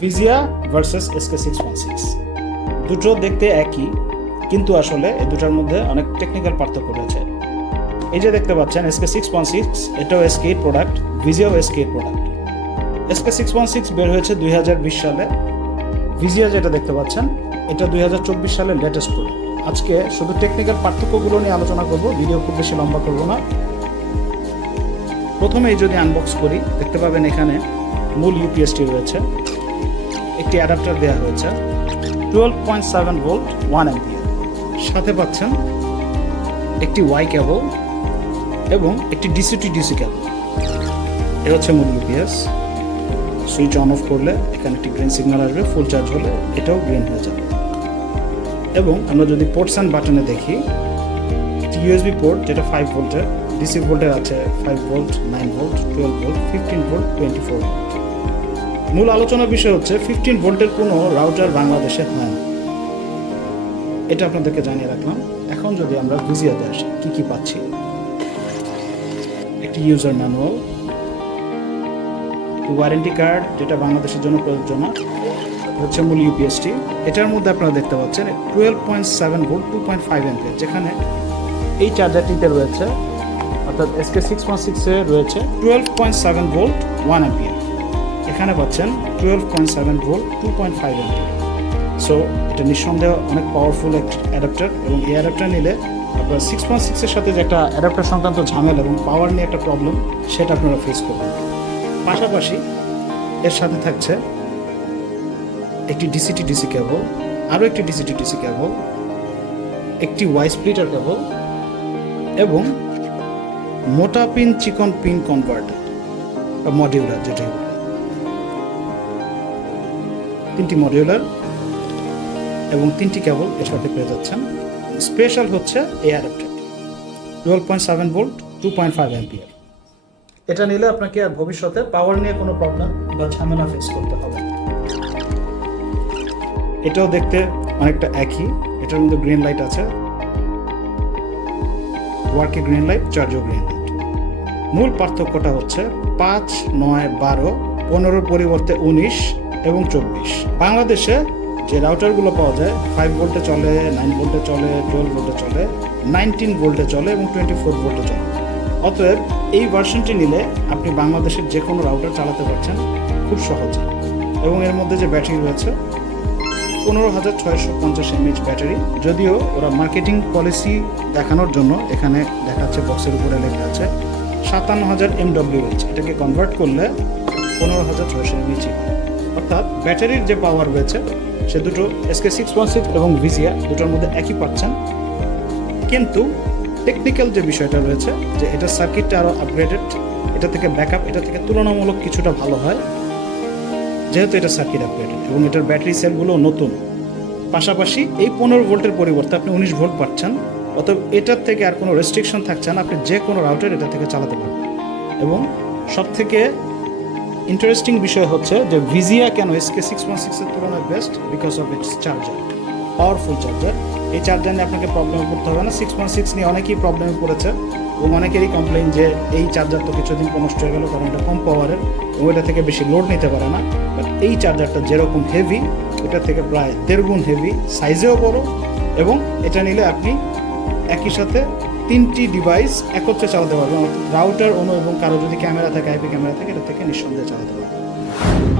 ভিজিয়া versus SK six one six দুটো দেখতে একই, কিন্তু আসলে এই দুটার মধ্যে অনেক টেকনিক্যাল পার্থক্য রয়েছে। এই যে দেখতে পাচ্ছেন এসকে সিক্স ওয়ান সিক্স এটাও SK product ভিজিয়াও SK product SK six one six বের হয়েছে দুই হাজার বিশ সালে। ভিজিয়া যেটা দেখতে পাচ্ছেন, এটা দুই হাজার চব্বিশ সালের লেটেস্ট প্রোডাক্ট আজকে শুধু টেকনিক্যাল পার্থক্যগুলো নিয়ে আলোচনা করব ভিডিও খুব বেশি লম্বা করব না। প্রথমেই যদি আনবক্স করি, দেখতে পাবেন এখানে মূল ইউপিএসটি রয়েছে। একটি অ্যাডাপ্টার দেওয়া হয়েছে। Twelve point seven volt one ampere সাথে পাচ্ছেন একটি ওয়াই কেবল এবং একটি ডিসি টু ডিসি কেবল এ হচ্ছে মূল ইউপিএস সুইচ অন অফ করলে এখানে একটি গ্রিন সিগন্যাল আসবে ফুল চার্জ হলে এটাও গ্রিন হয়ে যাবে। এবং আমরা যদি পোর্টস অ্যান্ড বাটনে দেখি ইউএসবি পোর্ট যেটা ফাইভ ভোল্টের ডিসি ভোল্টের আছে five volt nine volt twelve volt fifteen volt twenty four volt মূল আলোচনার বিষয় হচ্ছে ফিফটিন ভোল্টের কোনো রাউটার বাংলাদেশে হয় এটা আপনাদেরকে জানিয়ে রাখলাম। এখন যদি আমরা ভিজিয়াতে আসি, কি কি পাচ্ছি? একটি ইউজার ম্যানুয়াল একটি ওয়ারেন্টি কার্ড যেটা বাংলাদেশের জন্য প্রযোজ্য না। হচ্ছে মূল ইউপিএসটি এটার মধ্যে আপনারা দেখতে পাচ্ছেন twelve point seven volt two point five ampere যেখানে এই চার্জারটিতে রয়েছে, অর্থাৎ এসকে সিক্স ওয়ান সিক্সে রয়েছে twelve point seven volt one ampere এখানে পাচ্ছেন twelve point seven volt two point five so এটা নিঃসন্দেহ অনেক পাওয়ারফুল অ্যাডাপ্টার এবং এই অ্যাডাপ্টার নিলে আপনার সিক্স পয়েন্ট সিক্সের সাথে যে একটা অ্যাডাপ্টার সংক্রান্ত ঝামেলা এবং পাওয়ার নিয়ে একটা প্রবলেম সেটা আপনারা ফেস করবেন। পাশাপাশি এর সাথে থাকছে একটি ডিসিটি ডিসি কেবল আরও একটি ডিসিটি ডিসি কেবল একটি ওয়াই স্প্লিটার কেবল এবং মোটা পিন চিকন পিন কনভার্টার মডিউলার বলে তিনটি মডিউলার এবং তিনটি কেবল এর সাথে পেয়ে যাচ্ছেন। স্পেশাল হচ্ছে এই অ্যাডাপ্টারটি twelve point seven volt two point five ampere এটা নিলে আপনাকে আর ভবিষ্যতে পাওয়ার নিয়ে কোনো প্রবলেম বা ঝামেলা ফেস করতে হবে এটাও দেখতে অনেকটা একই। এটার মধ্যে গ্রিন লাইট আছে। ওয়ার্কে গ্রিন লাইট চার্জও গ্রিন লাইট মূল পার্থক্যটা হচ্ছে পাঁচ, নয়, বারো, পনেরোর পরিবর্তে উনিশ এবং চব্বিশ। বাংলাদেশে যে রাউটারগুলো পাওয়া যায় ফাইভ ভোল্টে চলে নাইন ভোল্টে চলে টুয়েলভ ভোল্টে চলে নাইনটিন ভোল্টে চলে এবং টোয়েন্টি ফোর ভোল্টে চলে। অতএব এই ভার্সনটি নিলে আপনি বাংলাদেশের যে কোনো রাউটার চালাতে পারছেন খুব সহজে। এবং এর মধ্যে যে ব্যাটারি রয়েছে, পনেরো হাজার ছয়শো পঞ্চাশ এমএইচ ব্যাটারি যদিও ওরা মার্কেটিং পলিসি দেখানোর জন্য এখানে দেখাচ্ছে বক্সের উপরে লেখা আছে, সাতান্ন হাজার এমডব্লিউএইচ এটাকে কনভার্ট করলে পনেরো হাজার ছয়শো এমএইচ অর্থাৎ ব্যাটারির যে পাওয়ার রয়েছে, সে দুটো এসকে সিক্স ওয়ান সিক্স এবং ভিজিয়া দুটোর মধ্যে একই পাচ্ছেন। কিন্তু টেকনিক্যাল যে বিষয়টা রয়েছে, যে এটা সার্কিটটা আরও আপগ্রেডেড এটা থেকে ব্যাকআপ এটা থেকে তুলনামূলক কিছুটা ভালো হয়, যেহেতু এটা সার্কিট আপগ্রেডেড এবং এটার ব্যাটারি সেলগুলো নতুন। পাশাপাশি এই পনেরো ভোল্টের পরিবর্তে আপনি উনিশ ভোল্ট পাচ্ছেন, অতএব এটার থেকে আর কোনো রেস্ট্রিকশন থাকছে না, আপনি যে কোনো রাউটার এটা থেকে চালাতে পারবেন। এবং সব থেকে ইন্টারেস্টিং বিষয় হচ্ছে যে ভিজিয়া কেন এসকে সিক্স ওয়ান সিক্সের তুলনায় best because of its charger powerful charger এই চার্জার নিয়ে আপনাকে প্রবলেমে পড়তে হবে না। সিক্স ওয়ান সিক্স নিয়ে অনেকেই প্রবলেমে পড়েছে এবং অনেকেরই কমপ্লেন যে এই চার্জার তো কিছুদিন নষ্ট হয়ে গেল, কারণ এটা কম পাওয়ারের এবং এটা থেকে বেশি লোড নিতে পারে না। বাট এই চার্জারটা যেরকম হেভি এটা থেকে প্রায় দেড় গুণ হেভি সাইজেও বড় এবং এটা নিলে আপনি একই সাথে তিনটি ডিভাইস একত্রে চালাতে পারবেন রাউটার অনু এবং কারও যদি ক্যামেরা থাকে আইপি ক্যামেরা থাকে, এটা থেকে নিঃসন্দেহে চালাতে পারবে।